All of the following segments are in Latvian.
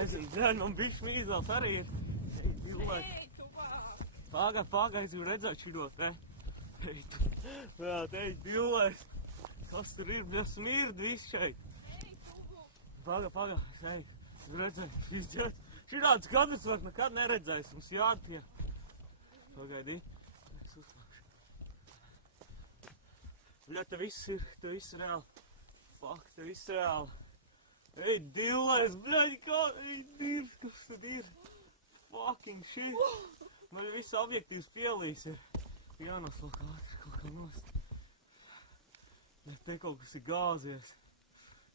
Nezinu, bļaļ, man bišķi mīzās arī ir. Ej, dillēs. Ej, tu vāk. Pagā, es gribu redzēt šito te. Ej, tu. Jā, te ej, dillēs. Kas tur ir, bļa, smird viss šeit. Ej, tu. Pagā, es ej, gribu redzēt. Šis šitādus kadrus var nekad neredzējis, mums jāatpie. Pagaidī. Es uzlākšu. Bļa, te viss ir reāli. Fuck, te viss reāli. Ej, dillēs, bļaļ, kas tad ir? Fucking shit. Man viss objektīvs pielīs ir. Jānoslok ātri kaut kā nost. Ja te kaut kas ir gāzies.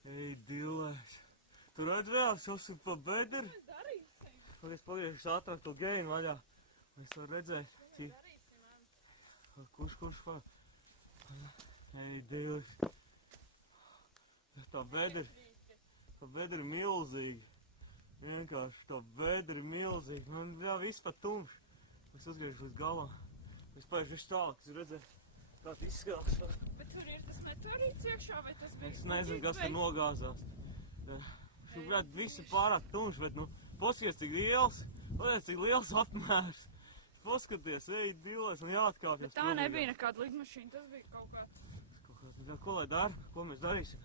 Ej, dillēs. Tu redz vēl, šos ir pa bederi? Mēs darīsim. Pagaies, paliešu ātrāk to geinu vaļā. Es varu redzēt. Mēs darīsim. Kurš var? Ej, dillēs. Tā bedra ir milzīga. Vienkārši tā bedra ir milzīga. Man jā, viss pat tumšs. Es uzgriežu līdz galā. Es paiešu visu tālāk, es redzēju, kā tas izskatās. Bet tur ir tas meteorīts iekšā, vai tas bija? Es nezinu, kas tur nogāzās. Šobrīd viss ir pārāk tumšs, bet nu, paskaties, cik liels. Paskaties, cik liels apmērs. Paskaties, ej, dillēs, man jāatkāpjas. Bet tā nebija nekāda lidmašīna, tas bija kaut kāds. Ko lai dara? Ko mēs darīsim?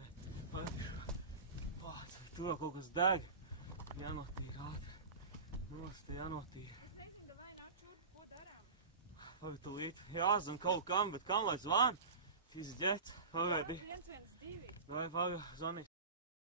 Tur jau kaut kas deg. Jānotīra ātri. Nost, jānotīra. Es teiksim, ka vai nāk šurp, ko darām? Pagaid, tūlīt. Jāzvan kaut kam, bet kam lai zvan? Šis ģets. Pagaidi. 112. Vai, pagaid, zvanīs.